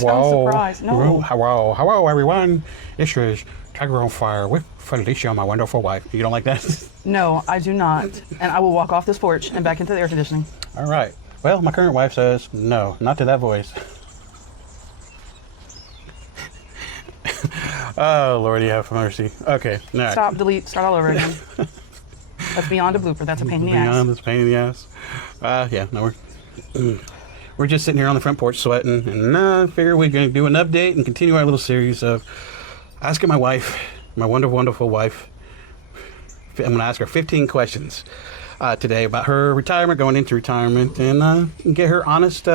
Hello. Surprised. No. Hello, everyone. This is Tiger on Fire with Felicia, my wonderful wife. You don't like that? No, I do not. And I will walk off this porch and back into the air conditioning. All right. Well, my current wife says, no, not to that voice. Oh, Lord, you have mercy. Okay. All right. Stop, delete, start all over again. That's beyond a blooper. That's a pain in the ass. Beyond this pain in the ass. Yeah, no, we're just sitting here on the front porch sweating, and I figure we're going to do an update and continue our little series of asking my wife, my wonderful, wonderful wife. I'm going to ask her 15 questions today about her retirement, going into retirement, and get her honest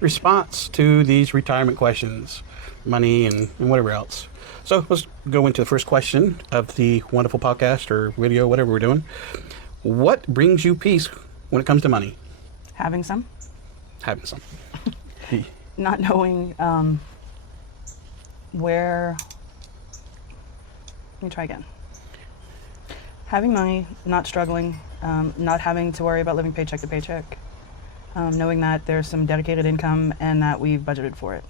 response to these retirement questions, money and whatever else. So let's go into the first question of the wonderful podcast or video, whatever we're doing. What brings you peace when it comes to money? Having some. Having some. Not knowing where. Let me try again. Having money, not struggling, not having to worry about living paycheck to paycheck, knowing that there's some dedicated income and that we've budgeted for it.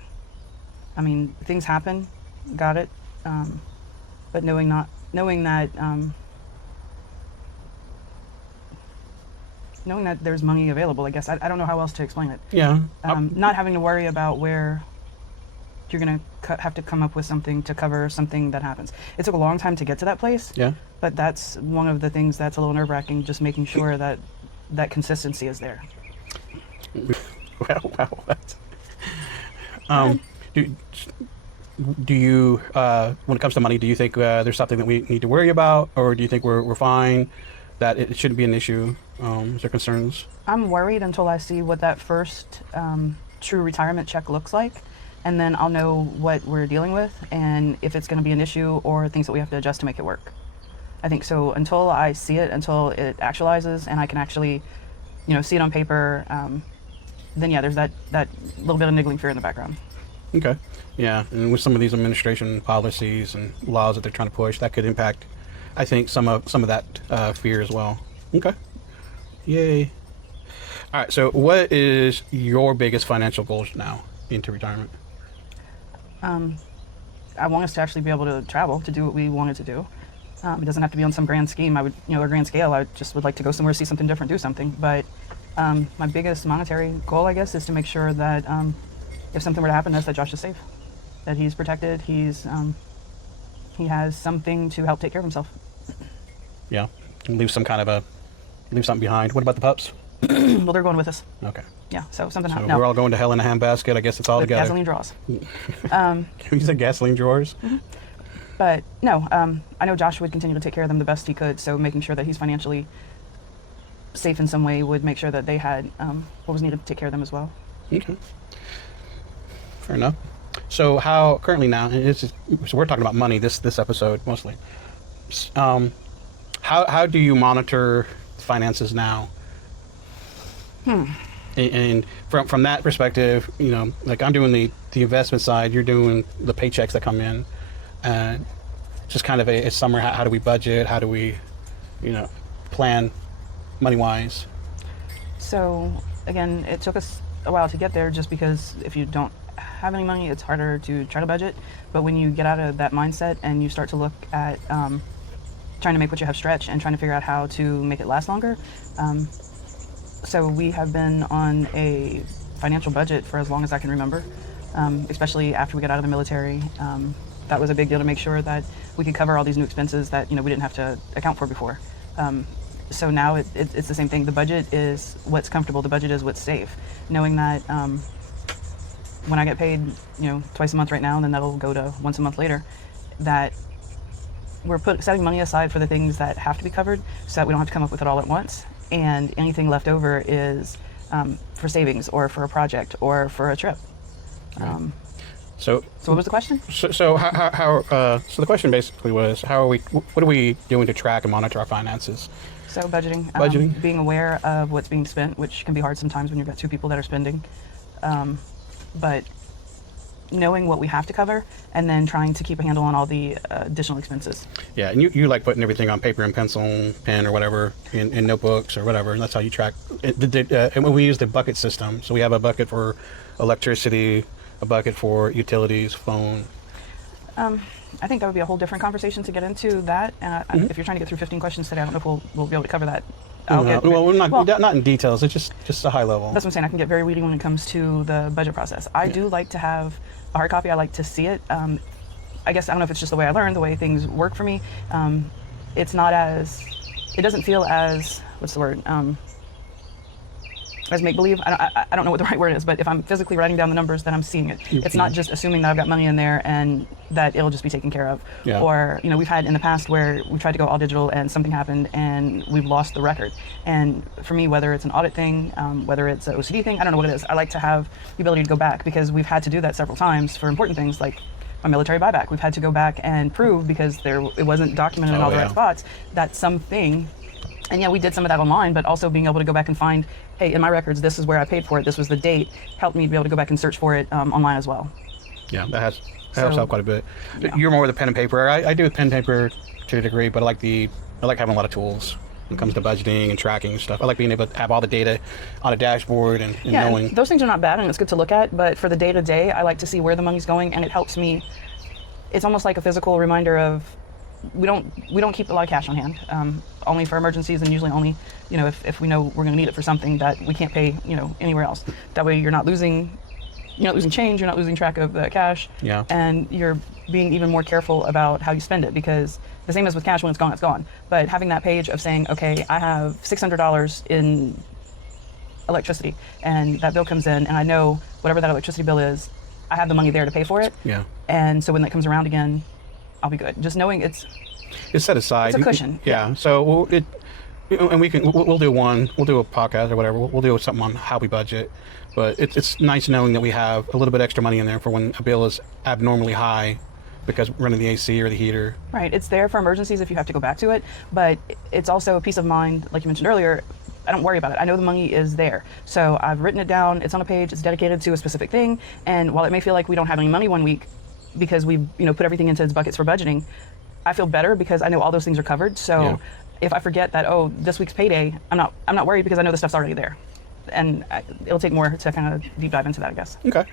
I mean, things happen, got it, but knowing that there's money available, I guess. I don't know how else to explain it. Yeah. Not having to worry about where you're going to have to come up with something to cover something that happens. It took a long time to get to that place. Yeah. But that's one of the things that's a little nerve-wracking, just making sure that that consistency is there. Wow. Do you, when it comes to money, do you think there's something that we need to worry about, or do you think we're fine, that it shouldn't be an issue? Is there concerns? I'm worried until I see what that first true retirement check looks like, and then I'll know what we're dealing with and if it's going to be an issue or things that we have to adjust to make it work. I think so. Until I see it, until it actualizes and I can actually, see it on paper, then yeah, there's that little bit of niggling fear in the background. Okay. Yeah, and with some of these administration policies and laws that they're trying to push, that could impact, I think, some of that fear as well. Okay. Yay. All right. So, what is your biggest financial goals now into retirement? I want us to actually be able to travel to do what we wanted to do. It doesn't have to be on some grand scheme. Or grand scale. I just would like to go somewhere, see something different, do something. But my biggest monetary goal, I guess, is to make sure that if something were to happen, that Josh is safe, that he's protected, he has something to help take care of himself. Yeah, leave something behind. What about the pups? Well, they're going with us. Okay. Yeah, so something. So no. we're all going to hell in a handbasket. I guess it's all With together. gasoline draws. You said gasoline drawers? Mm-hmm. But no, I know Josh would continue to take care of them the best he could. So making sure that he's financially safe in some way would make sure that they had what was needed to take care of them as well. Okay. Fair enough. So how currently now? So we're talking about money this episode mostly. How do you monitor finances now? And from that perspective, like I'm doing the investment side, you're doing the paychecks that come in, and just kind of a summary. How do we budget? How do we, plan money wise? So again, it took us a while to get there, just because if you don't have any money, it's harder to try to budget. But when you get out of that mindset and you start to look at trying to make what you have stretch and trying to figure out how to make it last longer. So we have been on a financial budget for as long as I can remember, especially after we got out of the military. That was a big deal to make sure that we could cover all these new expenses that we didn't have to account for before. So now it's the same thing. The budget is what's comfortable. The budget is what's safe. Knowing that when I get paid, twice a month right now, and then that'll go to once a month later, that we're setting money aside for the things that have to be covered, so that we don't have to come up with it all at once. And anything left over is for savings or for a project or for a trip. Right. So what was the question? So the question basically was, what are we doing to track and monitor our finances? So budgeting. Being aware of what's being spent, which can be hard sometimes when you've got two people that are spending. But knowing what we have to cover and then trying to keep a handle on all the additional expenses. Yeah, and you like putting everything on paper and pencil, pen or whatever, in notebooks or whatever, and that's how you track. And we use the bucket system. So we have a bucket for electricity, a bucket for utilities, phone? I think that would be a whole different conversation to get into that. If you're trying to get through 15 questions today, I don't know if we'll be able to cover that. Well, we're not in details. It's just a high level. That's what I'm saying. I can get very weedy when it comes to the budget process. I do like to have a hard copy. I like to see it. I guess I don't know if it's just the way I learned, the way things work for me. It doesn't feel as, what's the word? As make-believe. I don't know what the right word is, but if I'm physically writing down the numbers, then I'm seeing it. It's not just assuming that I've got money in there and that it'll just be taken care of. Yeah. Or, we've had in the past where we tried to go all digital and something happened and we've lost the record. And for me, whether it's an audit thing, whether it's an OCD thing, I don't know what it is. I like to have the ability to go back because we've had to do that several times for important things like my military buyback. We've had to go back and prove because it wasn't documented in all the right spots that something. And yeah, we did some of that online, but also being able to go back and find, hey, in my records, this is where I paid for it. This was the date. Helped me to be able to go back and search for it online as well. Yeah, that helps out quite a bit. Yeah. You're more with the pen and paper. I do with pen and paper to a degree, but I like having a lot of tools when it comes to budgeting and tracking and stuff. I like being able to have all the data on a dashboard and knowing. And those things are not bad and it's good to look at, but for the day-to-day, I like to see where the money's going, and it helps me. It's almost like a physical reminder of we don't keep a lot of cash on hand, only for emergencies, and usually only, if we know we're going to need it for something that we can't pay, anywhere else. That way you're not losing change, you're not losing track of the cash, and you're being even more careful about how you spend it, because the same as with cash, when it's gone, it's gone. But having that page of saying, okay, I have $600 in electricity, and that bill comes in, and I know whatever that electricity bill is, I have the money there to pay for it. Yeah. And so when that comes around again, I'll be good. Just knowing it's set aside. It's a cushion. Yeah. So we'll do a podcast or whatever. We'll do something on how we budget. But it's nice knowing that we have a little bit extra money in there for when a bill is abnormally high because we're running the AC or the heater. Right. It's there for emergencies if you have to go back to it. But it's also a peace of mind, like you mentioned earlier. I don't worry about it. I know the money is there. So I've written it down. It's on a page. It's dedicated to a specific thing. And while it may feel like we don't have any money one week because we've put everything into its buckets for budgeting, I feel better because I know all those things are covered. So if I forget that, this week's payday, I'm not worried because I know the stuff's already there. And it'll take more to kind of deep dive into that, I guess. Okay.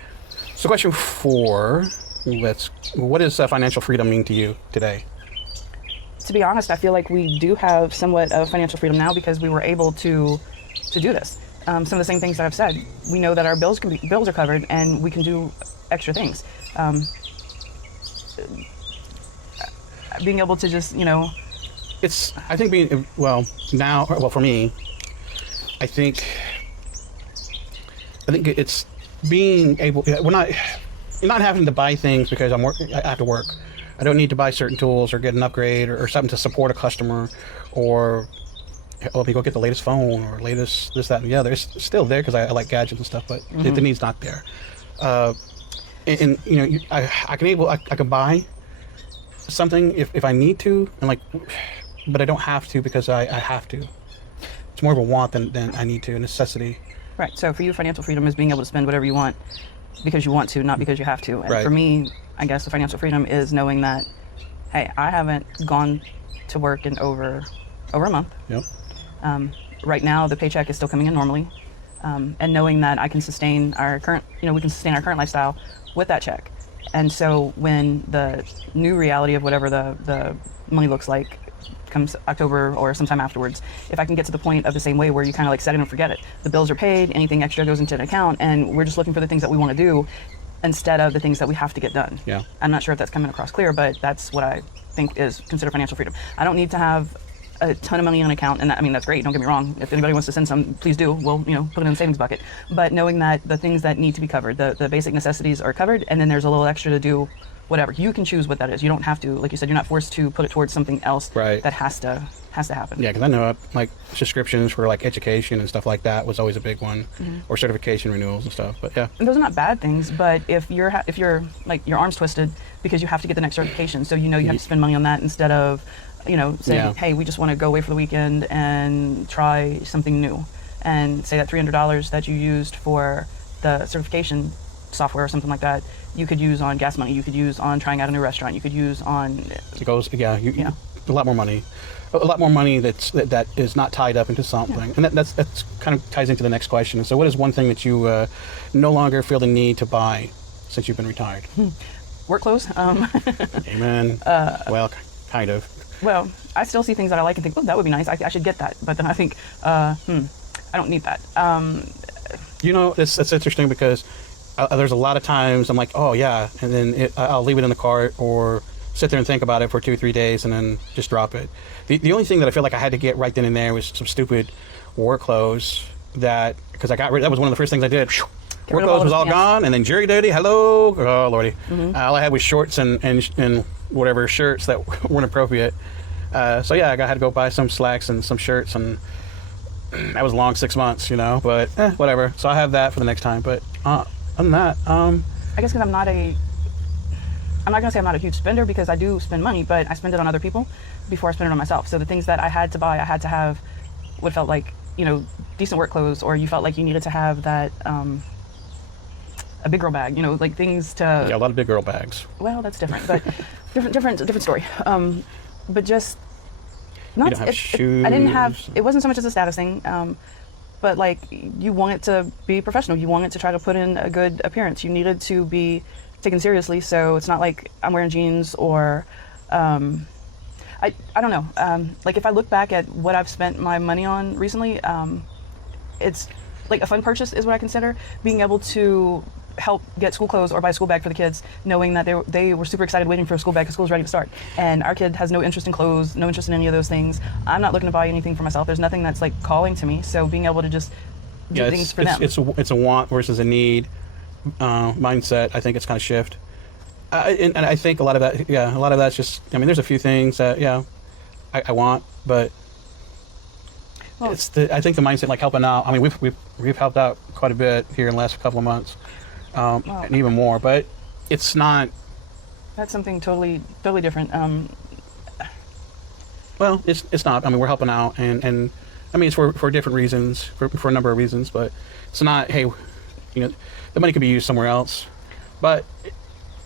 So question 4, what does financial freedom mean to you today? To be honest, I feel like we do have somewhat of financial freedom now because we were able to do this. Some of the same things that I've said. We know that our bills are covered and we can do extra things. Being able to just, It's, I think for me, I think it's being able, you're not having to buy things because I have to work. I don't need to buy certain tools or get an upgrade or something to support a customer or let me go get the latest phone or latest this, that, and the other. It's still there because I like gadgets and stuff, but the need's not there. I can buy something if I need to, but I don't have to because I have to. It's more of a want than I need to, a necessity. Right. So for you, financial freedom is being able to spend whatever you want because you want to, not because you have to. And for me, I guess the financial freedom is knowing that, hey, I haven't gone to work in over a month. Yep. Right now, the paycheck is still coming in normally, and knowing that I can sustain our current, we can sustain our current lifestyle with that check. And so when the new reality of whatever the money looks like comes October or sometime afterwards, if I can get to the point of the same way where you kind of set it and forget it, the bills are paid, anything extra goes into an account, and we're just looking for the things that we want to do instead of the things that we have to get done. Yeah. I'm not sure if that's coming across clear, but that's what I think is considered financial freedom. I don't need to have a ton of money in an account, and that's great, don't get me wrong. If anybody wants to send some, please do. We'll put it in the savings bucket. But knowing that the things that need to be covered, the basic necessities are covered, and then there's a little extra to do whatever. You can choose what that is. You don't have to, like you said, you're not forced to put it towards something else that has to happen. Yeah, because I know subscriptions for education and stuff like that was always a big one, or certification renewals and stuff. But yeah, and those are not bad things. But if you're your arm's twisted because you have to get the next certification, so you have to spend money on that instead of saying, hey, we just want to go away for the weekend and try something new, and say that $300 that you used for the certification software or something like that, you could use on gas money, you could use on trying out a new restaurant, you could use on... It goes, a lot more money. A lot more money that is not tied up into something. And that's kind of ties into the next question. So what is one thing that you no longer feel the need to buy since you've been retired? Work clothes. Amen. Well, kind of. Well, I still see things that I like and think, oh, that would be nice. I should get that. But then I think, I don't need that. You know, it's interesting because there's a lot of times I'm like, oh yeah, and then I'll leave it in the cart or sit there and think about it for 2 or 3 days and then just drop it. The only thing that I feel like I had to get right then and there was some stupid work clothes because I got rid. That was one of the first things I did. Work clothes was all gone, and then jury duty. Hello, oh lordy. All I had was shorts and whatever shirts that weren't appropriate. So yeah, I had to go buy some slacks and some shirts, and that was a long 6 months, you know. But whatever. So I have that for the next time. But other than that, I guess because I'm not gonna say I'm not a huge spender, because I do spend money, but I spend it on other people before I spend it on myself. So the things that I had to buy, I had to have what felt like, you know, decent work clothes, or you felt like you needed to have that a big girl bag, you know, like things to. Yeah, a lot of big girl bags. Well, that's different, but different story. But just not. You don't have shoes. I didn't have. It wasn't so much as a status thing. But like, you want it to be professional. You want it to try to put in a good appearance. You needed to be taken seriously. So it's not like I'm wearing jeans or. I don't know. Like, if I look back at what I've spent my money on recently, it's like a fun purchase is what I consider. Being able to help get school clothes or buy a school bag for the kids, knowing that they were super excited waiting for a school bag because school's ready to start. And our kid has no interest in clothes, no interest in any of those things. I'm not looking to buy anything for myself. There's nothing that's like calling to me. So being able to just do things for them. It's a want versus a need mindset. I think it's kind of shift. And I think a lot of that's just, I mean, there's a few things that, I want, but well, I think the mindset, like helping out. I mean, we've helped out quite a bit here in the last couple of months, and even more, but it's not. That's something totally different. Well, it's not. I mean, we're helping out, and I mean, it's for different reasons, for a number of reasons, but it's not, hey, you know, the money could be used somewhere else, but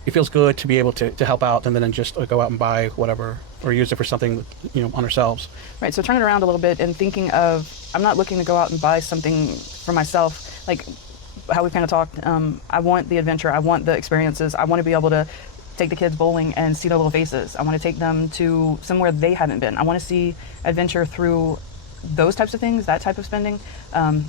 it feels good to be able to help out and then just go out and buy whatever or use it for something, you know, on ourselves. Right. So turn it around a little bit and thinking of, I'm not looking to go out and buy something for myself. Like how we kind of talked, I want the adventure. I want the experiences. I want to be able to take the kids bowling and see their little faces. I want to take them to somewhere they haven't been. I want to see adventure through those types of things, that type of spending,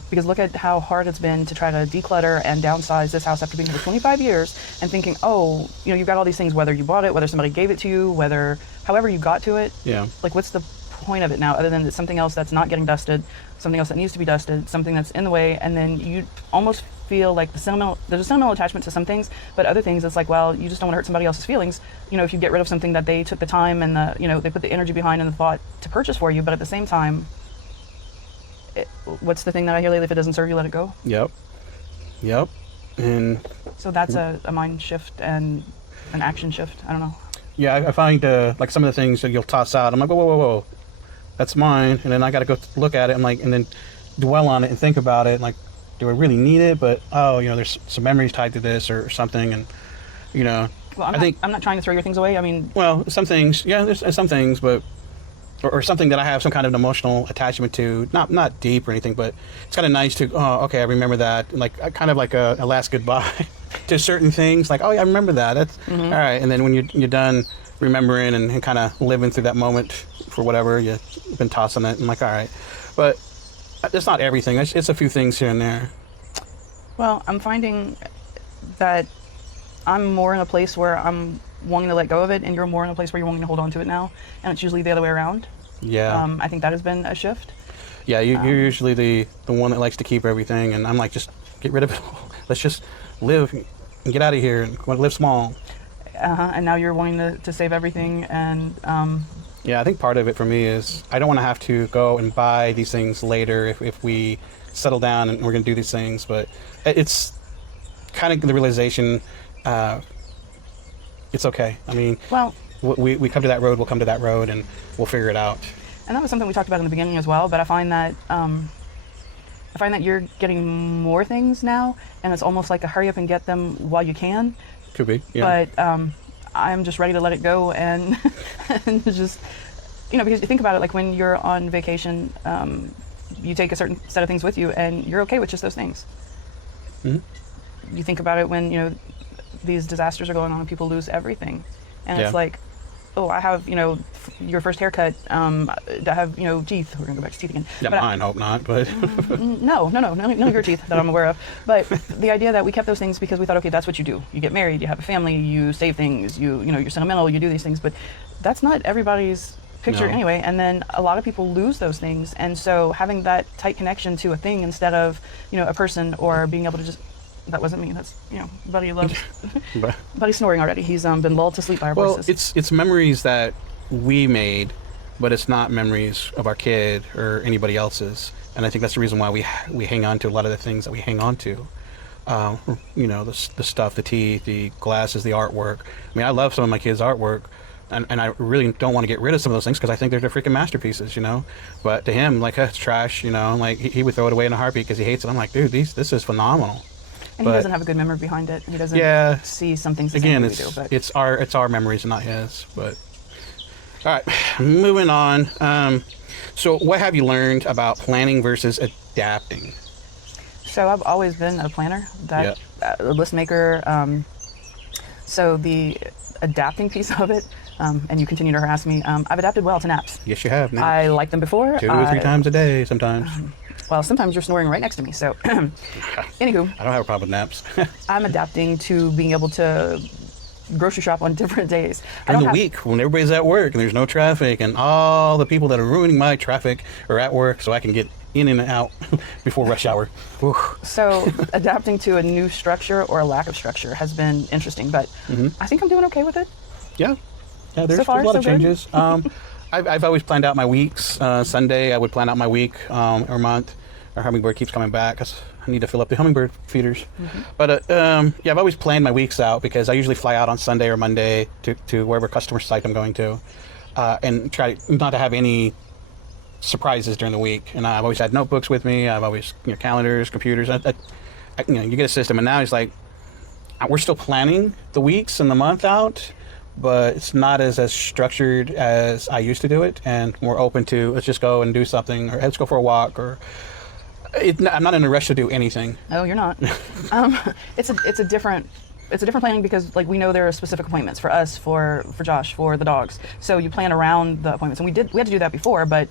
because look at how hard it's been to try to declutter and downsize this house after being here for 25 years and thinking, oh, you know, you've got all these things, whether you bought it, whether somebody gave it to you, however you got to it. Yeah. Like, what's the point of it now, other than it's something else that's not getting dusted, something else that needs to be dusted, something that's in the way, and then you almost feel like there's a sentimental attachment to some things, but other things it's like, well, you just don't want to hurt somebody else's feelings, you know, if you get rid of something that they took the time and they put the energy behind and the thought to purchase for you, but at the same time, what's the thing that I hear lately? If it doesn't serve you, let it go. Yep. And so that's a mind shift and an action shift. I don't know. Yeah, I find like some of the things that you'll toss out, I'm like, whoa, that's mine, and then I got to go look at it and like, and then dwell on it and think about it. Like, do I really need it? But you know, there's some memories tied to this or something, and you know. Well, I'm not trying to throw your things away. I mean. Well, some things, yeah, there's some things, but. Or something that I have some kind of an emotional attachment to, not deep or anything, but it's kind of nice to, okay, I remember that, like kind of like a last goodbye to certain things, like, oh yeah, I remember that, that's all right, and then when you're done remembering and kind of living through that moment for whatever, you've been tossing it, and like, all right, but it's not everything, it's a few things here and there. Well, I'm finding that I'm more in a place where I'm wanting to let go of it, and you're more in a place where you're wanting to hold on to it now, and it's usually the other way around. Yeah. I think that has been a shift. Yeah, you're usually the one that likes to keep everything, and I'm like, just get rid of it all. Let's just live and get out of here and live small. And now you're wanting to save everything, and yeah, I think part of it for me is I don't want to have to go and buy these things later if we settle down and we're going to do these things, but it's kind of the realization it's okay. I mean, well, we come to that road, we'll come to that road, and we'll figure it out. And that was something we talked about in the beginning as well, but I find that you're getting more things now, and it's almost like a hurry up and get them while you can. Could be, yeah. But I'm just ready to let it go and, and just, you know, because you think about it, like when you're on vacation, you take a certain set of things with you, and you're okay with just those things. Mm-hmm. You think about it when, you know, these disasters are going on and people lose everything. And Yeah. it's like, oh, I have, your first haircut, I have, teeth. We're going to go back to teeth again. Yeah, But mine, hope not, but no, none of your teeth that I'm aware of. But the idea that we kept those things because we thought, okay, that's what you do. You get married, you have a family, you save things, you're sentimental, you do these things. But that's not everybody's picture No. anyway. And then a lot of people lose those things. And so having that tight connection to a thing instead of, a person, or being able to just, that wasn't me, that's, Buddy loves, but Buddy's snoring already. He's been lulled to sleep by our well, voices. it's memories that we made, but it's not memories of our kid or anybody else's. And I think that's the reason why we hang on to a lot of the things that we hang on to. The stuff, the teeth, the glasses, the artwork. I mean, I love some of my kids' artwork, and I really don't want to get rid of some of those things because I think they're freaking masterpieces, But to him, like, it's trash, like he would throw it away in a heartbeat because he hates it. I'm like, dude, this is phenomenal. And but he doesn't have a good memory behind it. He doesn't see some things the same again, way we do. But it's our memories and not his. But all right, moving on. So what have you learned about planning versus adapting? So I've always been a planner, a list maker. So the adapting piece of it, and you continue to harass me, I've adapted well to naps. Yes, you have. I liked them before. 2 or 3 times a day sometimes. Well, sometimes you're snoring right next to me. So, anywho, I don't have a problem with naps. I'm adapting to being able to grocery shop on different days. During the week when everybody's at work and there's no traffic and all the people that are ruining my traffic are at work so I can get in and out before rush hour. Whew. So adapting to a new structure or a lack of structure has been interesting, but I think I'm doing okay with it. Yeah, there's So far, a lot so of good. changes. I've always planned out my weeks. Sunday, I would plan out my week or month. Our hummingbird keeps coming back 'cause I need to fill up the hummingbird feeders. But I've always planned my weeks out because I usually fly out on Sunday or Monday to wherever customer site I'm going to, and try not to have any surprises during the week. And I've always had notebooks with me. I've always calendars, computers. You get a system. And now it's like we're still planning the weeks and the month out, but it's not as structured as I used to do it. And we're open to let's just go and do something, or let's go for a walk, or I'm not in a rush to do anything. Oh, you're not. It's a different planning because we know there are specific appointments for us, for Josh, for the dogs. So you plan around the appointments, and we had to do that before, but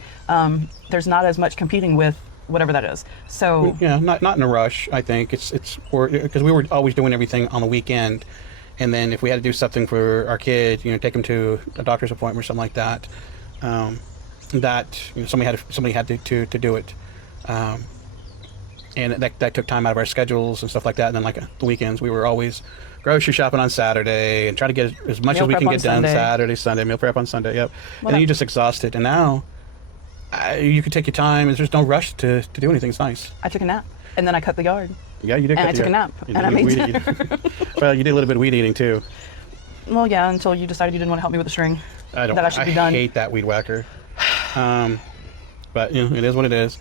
there's not as much competing with whatever that is. So not in a rush. I think it's because we were always doing everything on the weekend, and then if we had to do something for our kid, take him to a doctor's appointment or something like that, somebody had to do it. And that took time out of our schedules and stuff like that. And then the weekends, we were always grocery shopping on Saturday and try to get as much as we can get done Saturday, Sunday, meal prep on Sunday. Yep. Well, and then you're just exhausted. And now you can take your time. There's no rush to do anything. It's nice. I took a nap, and then I cut the yard. Yeah, you did. And I took a nap, and I made dinner. Well, you did a little bit of weed eating too. Well, yeah, until you decided you didn't want to help me with the string. That I should be done. I hate that weed whacker. But it is what it is.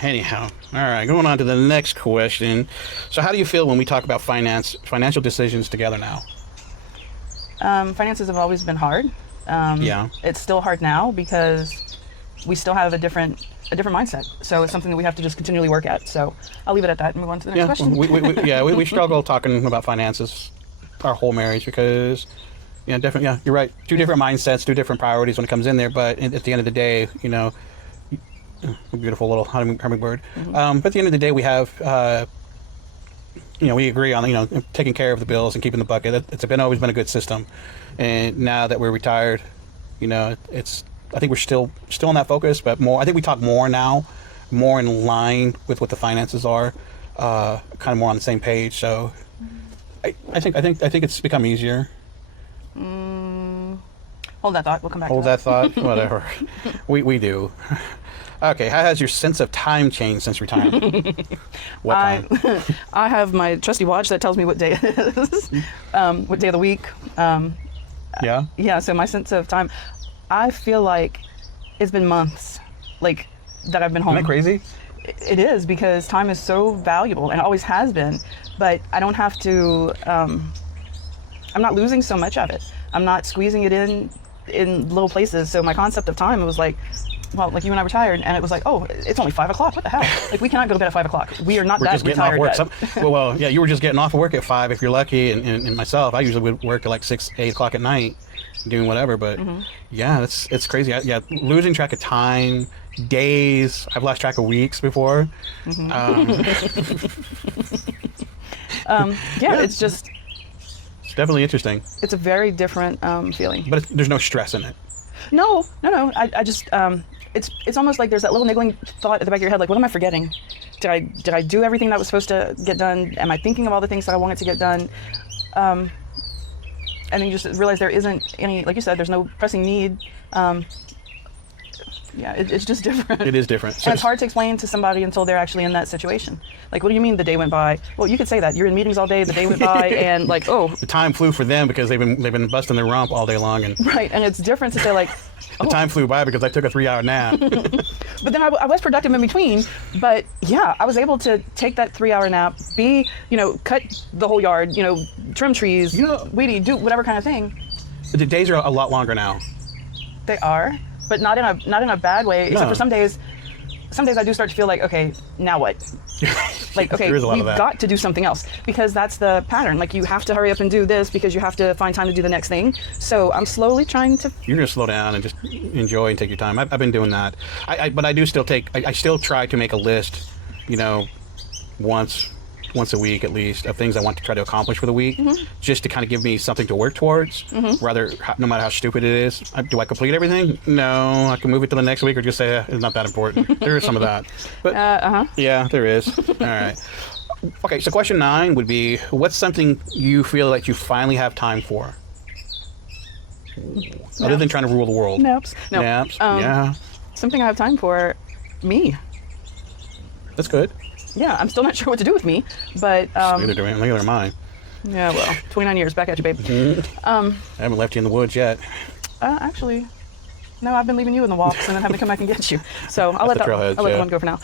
Anyhow, all right, going on to the next question. So how do you feel when we talk about financial decisions together now? Finances have always been hard. It's still hard now because we still have a different mindset. So it's something that we have to just continually work at. So I'll leave it at that and move on to the next question. We struggle talking about finances our whole marriage because, definitely, you're right. 2 different mindsets, 2 different priorities when it comes in there. But at the end of the day, a beautiful little hummingbird. But at the end of the day, we have, we agree on, taking care of the bills and keeping the bucket. It's always been a good system. And now that we're retired, I think we're still on that focus, but more. I think we talk more now, more in line with what the finances are, kind of more on the same page. So, I think it's become easier. Hold that thought. We'll come back. Hold that thought. Whatever. We do. Okay, how has your sense of time changed since retirement? What time? I have my trusty watch that tells me what day it is, what day of the week. Yeah, so my sense of time, I feel like it's been months, that I've been home. Isn't that crazy? It is, because time is so valuable and always has been, but I don't have to, I'm not losing so much of it. I'm not squeezing it in little places. So my concept of time, it was like, well, like you and I were tired, and it was like, oh, it's only 5 o'clock. What the hell? Like, we cannot go to bed at 5 o'clock. We are not We're that just getting off retired work. yet. Well, yeah, you were just getting off of work at 5 if you're lucky, and myself, I usually would work at like 6, 8 o'clock at night, doing whatever. But yeah, it's crazy. Yeah, losing track of time, days. I've lost track of weeks before. Yeah, it's just, It's definitely interesting, it's a very different feeling. but there's no stress in it. No. I just, it's almost like there's that little niggling thought at the back of your head, like, what am I forgetting? Did I do everything that was supposed to get done? Am I thinking of all the things that I wanted to get done? And then you just realize there isn't any, like you said, there's no pressing need. Yeah, it's just different. It is different. And it's hard to explain to somebody until they're actually in that situation. Like, what do you mean the day went by? Well, you could say that. You're in meetings all day, the day went by, and like, oh. The time flew for them because they've been busting their rump all day long, and Right, and it's different to say like, the time flew by because I took a 3-hour nap. But then I was productive in between. But yeah, I was able to take that 3-hour nap, cut the whole yard, trim trees, weedy, do whatever kind of thing. The days are a lot longer now. They are, but not in a bad way. Except No. for some days I do start to feel like, okay, now what? Like, okay, There is a lot we've of that. got to do something else, because that's the pattern. Like, you have to hurry up and do this because you have to find time to do the next thing. So I'm slowly trying to. You're gonna slow down and just enjoy and take your time. I've been doing that. But I do still I still try to make a list, once a week at least, of things I want to try to accomplish for the week, just to kind of give me something to work towards. Rather, no matter how stupid it is. Do I complete everything? No, I can move it to the next week or just say it's not that important. There is some of that, but yeah, there is. All right. Okay, so question 9 would be: what's something you feel like you finally have time for, other than trying to rule the world? Naps. No. Naps. Yeah. Something I have time for, me. That's good. Yeah, I'm still not sure what to do with me, but Neither am I. yeah, well, 29 years back at you, babe. I haven't left you in the woods yet. Actually, no, I've been leaving you in the walks and then having to come back and get you. So I'll let the that trailheads, one go for now.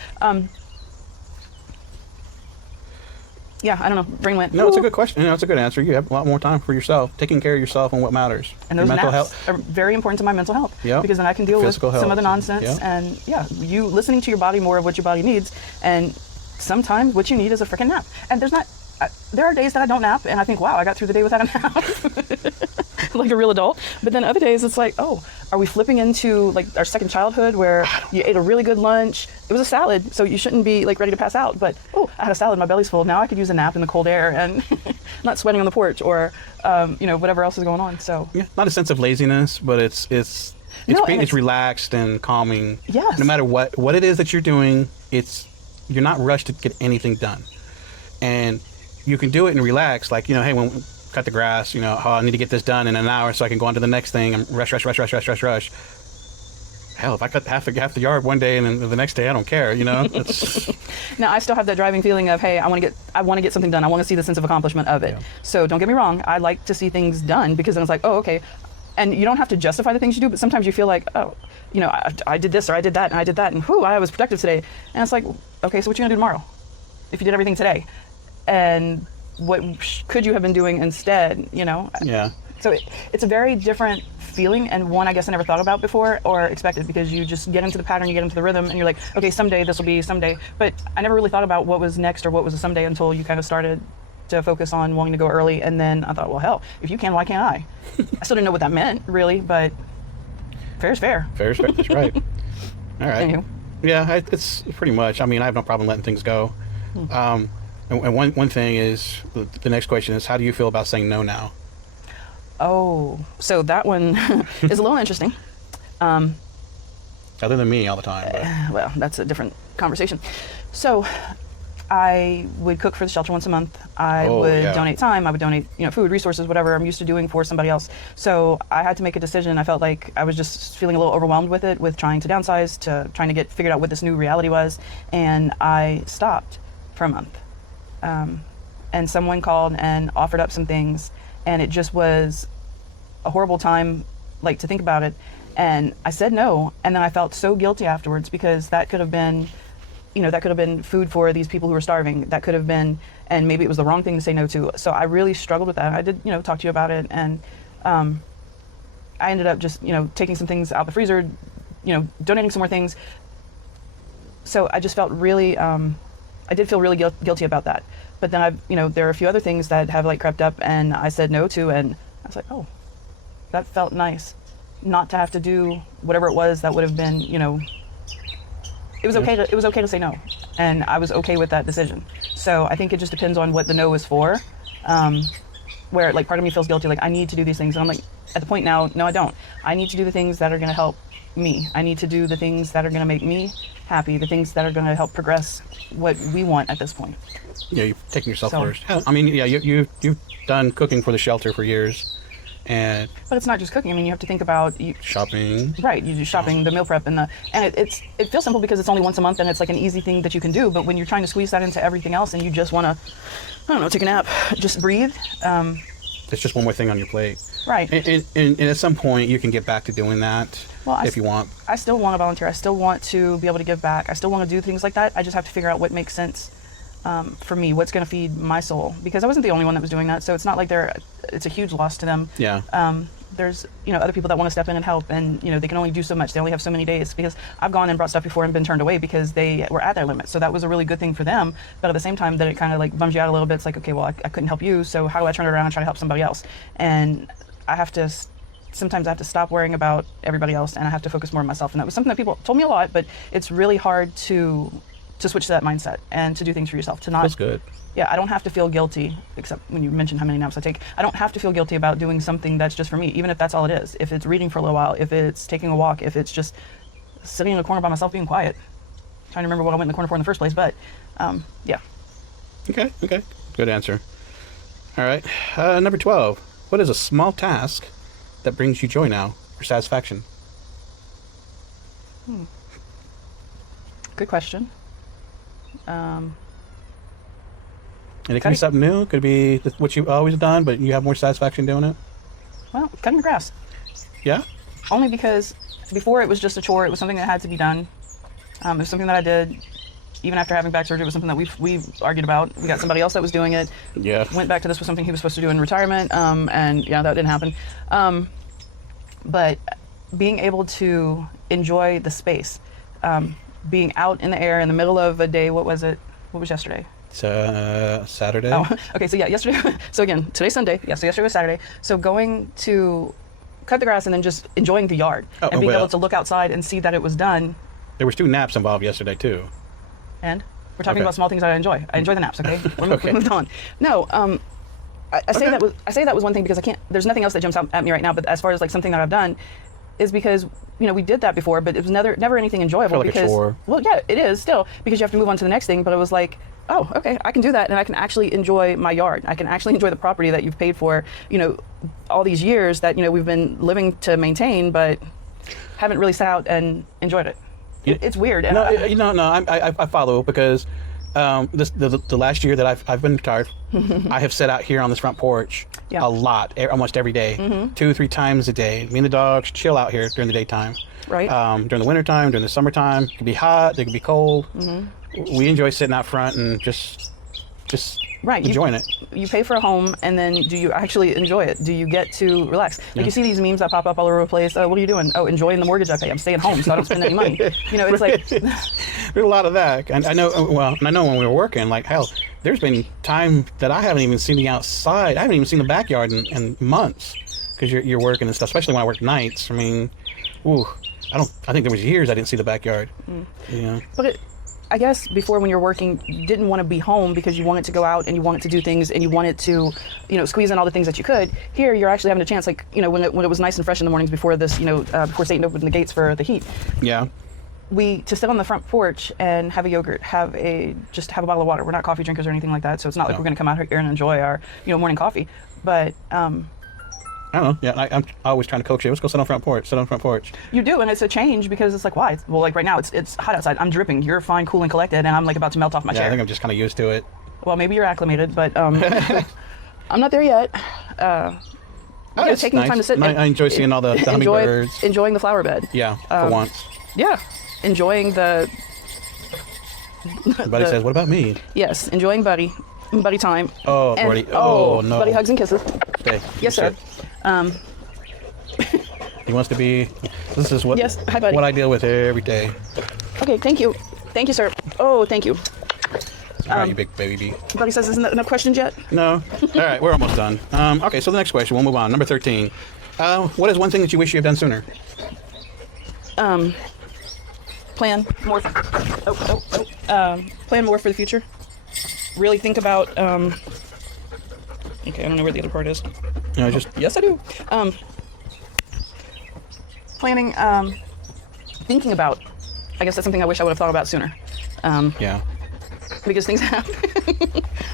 Yeah, I don't know. Brain went. No, it's a good question. It's a good answer. You have a lot more time for yourself, taking care of yourself and what matters. And those Your mental naps health. are very important to my mental health. Yeah. Because then I can deal with Physical some health. other nonsense. Yeah. And yeah, you listening to your body more of what your body needs. And sometimes what you need is a freaking nap. And there are days that I don't nap and I think, wow, I got through the day without a nap. Like a real adult. But then other days it's like, oh, are we flipping into like our second childhood where you ate a really good lunch? It was a salad, so you shouldn't be like ready to pass out. But oh, I had a salad, my belly's full. Now I could use a nap in the cold air and not sweating on the porch or whatever else is going on. So Yeah, not a sense of laziness, but it's relaxed and calming. Yes. No matter what it is that you're doing, you're not rushed to get anything done, and you can do it and relax. Like hey, when we cut the grass, I need to get this done in an hour so I can go on to the next thing and rush. Hell, if I cut half the yard one day and then the next day I don't care. It's, now I still have that driving feeling of, hey, I want to get something done. I want to see the sense of accomplishment of it. Yeah. So don't get me wrong. I like to see things done because then it's like, oh, okay. And you don't have to justify the things you do, but sometimes you feel like, oh, I did this or I did that and I did that and whew, I was productive today. And it's like, okay, so what you gonna do tomorrow? If you did everything today, and what could you have been doing instead? Yeah. So it's a very different feeling, and one I guess I never thought about before or expected, because you just get into the pattern, you get into the rhythm, and you're like, okay, someday this will be someday. But I never really thought about what was next or what was a someday until you kind of started to focus on wanting to go early. And then I thought, well, hell, if you can, why can't I? I still didn't know what that meant, really, but fair is fair. Fair is fair. That's right. All right. Anywho. Yeah, it's pretty much. I have no problem letting things go. And one thing is, the next question is, how do you feel about saying no now? Oh, so that one is a little interesting. Other than me all the time. But. Well, that's a different conversation. So I would cook for the shelter once a month. I would donate time. I would donate, food, resources, whatever I'm used to doing for somebody else. So I had to make a decision. I felt like I was just feeling a little overwhelmed with it, with trying to downsize, to trying to get figured out what this new reality was. And I stopped for a month. And someone called and offered up some things, and it just was a horrible time, like, to think about it. And I said no, and then I felt so guilty afterwards, because that could have been, that could have been food for these people who were starving. That could have been, and maybe it was the wrong thing to say no to. So I really struggled with that. I did, talk to you about it, and I ended up just, taking some things out the freezer, donating some more things. So I just felt really, I did feel really guilty about that. But then there are a few other things that have like crept up and I said no to, and I was like, oh, that felt nice, not to have to do whatever it was that would have been, it was okay to say no, and I was okay with that decision. So I think it just depends on what the no is for. Where like part of me feels guilty, like I need to do these things, and I'm like at the point now, no, I don't. I need to do the things that are going to help me. I need to do the things that are going to make me happy, the things that are going to help progress what we want at this point. Yeah, you're taking yourself first. I mean, yeah, you've done cooking for the shelter for years, but it's not just cooking. I mean, you have to think about shopping. Right, you do shopping, the meal prep, and it feels simple because it's only once a month and it's like an easy thing that you can do. But when you're trying to squeeze that into everything else and you just want to, I don't know, take a nap, just breathe. It's just one more thing on your plate. Right. And at some point you can get back to doing that if you want. I still want to volunteer. I still want to be able to give back. I still want to do things like that. I just have to figure out what makes sense for me, what's going to feed my soul. Because I wasn't the only one that was doing that, so it's not like it's a huge loss to them. Yeah. There's other people that want to step in and help, and they can only do so much. They only have so many days, because I've gone and brought stuff before and been turned away because they were at their limit. So that was a really good thing for them, but at the same time that it kind of like bums you out a little bit. It's like, okay, well, I couldn't help you, so how do I turn it around and try to help somebody else? And sometimes I have to stop worrying about everybody else, and I have to focus more on myself. And that was something that people told me a lot, but it's really hard to switch to that mindset and to do things for yourself. That's good. Yeah, I don't have to feel guilty, except when you mentioned how many naps I take. I don't have to feel guilty about doing something that's just for me, even if that's all it is. If it's reading for a little while, if it's taking a walk, if it's just sitting in a corner by myself being quiet. Trying to remember what I went in the corner for in the first place, but yeah. Okay. Good answer. All right. Number 12. What is a small task that brings you joy now or satisfaction? Good question. And it could be something new. It could be what you've always done, but you have more satisfaction doing it. Well, cutting the grass. Yeah? Only because before it was just a chore. It was something that had to be done. It was something that I did even after having back surgery. It was something that we argued about. We got somebody else that was doing it. Yeah. Went back to this was something he was supposed to do in retirement. And yeah, that didn't happen. But being able to enjoy the space, being out in the air in the middle of a day. What was it? What was yesterday? Saturday. Oh, okay. So yeah, yesterday. So again, today's Sunday. Yeah. So yesterday was Saturday. So going to cut the grass and then just enjoying the yard and being able to look outside and see that it was done. There was 2 naps involved yesterday too. And we're talking about small things that I enjoy. I enjoy the naps. Okay. We moved on. No. I say that was one thing because I can't. There's nothing else that jumps out at me right now. But as far as like something that I've done, is because we did that before, but it was never anything enjoyable. Like because a chore. Well, yeah, it is still because you have to move on to the next thing. But it was like, oh, okay, I can do that, and I can actually enjoy my yard. I can actually enjoy the property that you've paid for, all these years that we've been living to maintain, but haven't really sat out and enjoyed it. It's weird. And I follow because the last year that I've been retired, I have sat out here on this front porch a lot, almost every day, 2-3 times a day. Me and the dogs chill out here during the daytime. Right. During the wintertime, during the summertime, it can be hot, it can be cold. We enjoy sitting out front and just enjoying it. You pay for a home, and then do you actually enjoy it? Do you get to relax? Like you see these memes that pop up all over the place. What are you doing? Oh, enjoying the mortgage I pay. I'm staying home, so I don't spend any money. It's like there's a lot of that. And I know when we were working, like hell, there's been time that I haven't even seen the outside. I haven't even seen the backyard in months because you're working and stuff. Especially when I work nights. I mean, I think there was years I didn't see the backyard. But I guess before when you're working, you didn't want to be home because you wanted to go out and you wanted to do things and you wanted to, squeeze in all the things that you could. Here, you're actually having a chance, like, when it was nice and fresh in the mornings before this, before Satan opened the gates for the heat. Yeah. To sit on the front porch and have a yogurt, have a bottle of water. We're not coffee drinkers or anything like that, so it's not like we're going to come out here and enjoy our, morning coffee. But I don't know. Yeah, I'm always trying to coax you. Let's go sit on front porch. Sit on front porch. You do, and it's a change because it's like, why? Well, like right now, it's hot outside. I'm dripping. You're fine, cool, and collected, and I'm like about to melt off my chair. I think I'm just kind of used to it. Well, maybe you're acclimated, but I'm not there yet. Taking nice. time to sit. I enjoy seeing all the hummingbirds. Enjoying the flower bed. Yeah, for once. Yeah, enjoying the. Buddy says, "What about me?" Yes, enjoying buddy time. Oh, buddy. Oh no. Buddy hugs and kisses. Okay. Yes, sir. He wants to be. This is what. Yes. Hi, buddy. What I deal with every day. Okay. Thank you. Thank you, sir. Oh, thank you. All right, you big baby bee. Buddy says, isn't that enough questions yet? No. All right, we're almost done. Okay, so the next question, we'll move on. Number 13. What is one thing that you wish you had done sooner? Plan more. Plan more for the future. Really think about. Okay, I don't know where the other part is. You know, just Yes, I do. Planning. Thinking about. I guess that's something I wish I would have thought about sooner. yeah. Because things happen.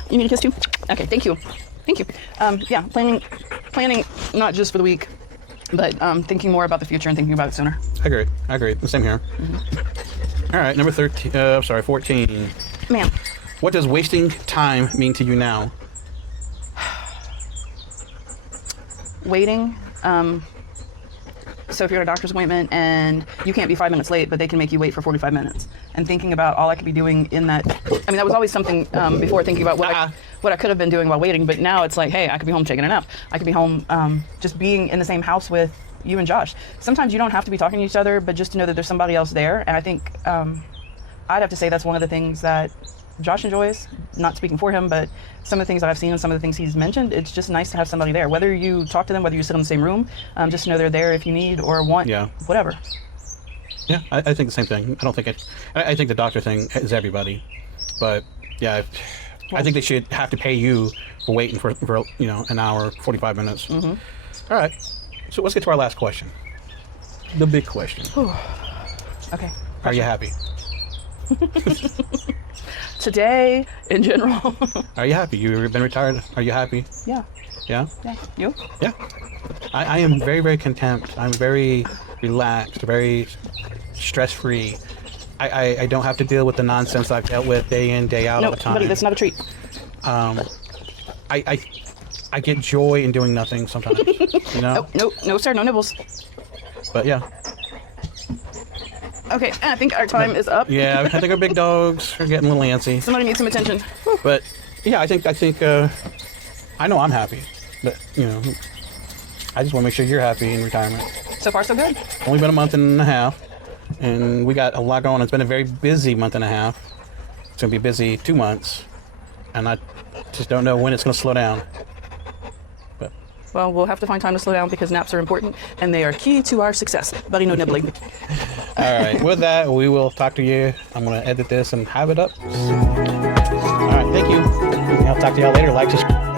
You need a kiss too? Okay, thank you. Thank you. Yeah, planning not just for the week, but thinking more about the future and thinking about it sooner. I agree. The same here. All right, number 14. Man, What does wasting time mean to you now? waiting. So if you're at a doctor's appointment and you can't be 5 minutes late, but they can make you wait for 45 minutes, and thinking about all I could be doing in that. I mean, that was always something before, thinking about what I could have been doing while waiting. But now it's like, hey, I could be home taking a nap. I could be home just being in the same house with you and Josh. Sometimes you don't have to be talking to each other, but just to know that there's somebody else there. And I think I'd have to say that's one of the things that Josh enjoys, not speaking for him, but some of the things that I've seen and some of the things he's mentioned, it's just nice to have somebody there. Whether you talk to them, whether you sit in the same room, just to know they're there if you need or want, whatever. Yeah, I think the same thing. I don't think I think the doctor thing is everybody. But, yeah, I think they should have to pay you for waiting for an hour, 45 minutes. Mm-hmm. All right, so let's get to our last question. The big question. Okay. Are you happy? Today, in general. Are you happy? You've been retired. Are you happy? Yeah. Yeah? Yeah. You? Yeah. I am very, very content. I'm very relaxed, very stress-free. I don't have to deal with the nonsense I've dealt with day in, day out all the time. No, buddy, that's not a treat. I get joy in doing nothing sometimes, you know? No, sir, no nibbles. But yeah. Okay, I think our time is up. Yeah, I think our big dogs are getting a little antsy. Somebody needs some attention. But yeah, I think I know I'm happy. But I just want to make sure you're happy in retirement. So far, so good. Only been a month and a half, and we got a lot going on. It's been a very busy month and a half. It's gonna be busy 2 months, and I just don't know when it's gonna slow down. But Well, we'll have to find time to slow down because naps are important and they are key to our success. Buddy, no nibbling. all right, with that, we will talk to you. I'm gonna edit this and have it up. All right, thank you. I'll talk to y'all later. Like, subscribe.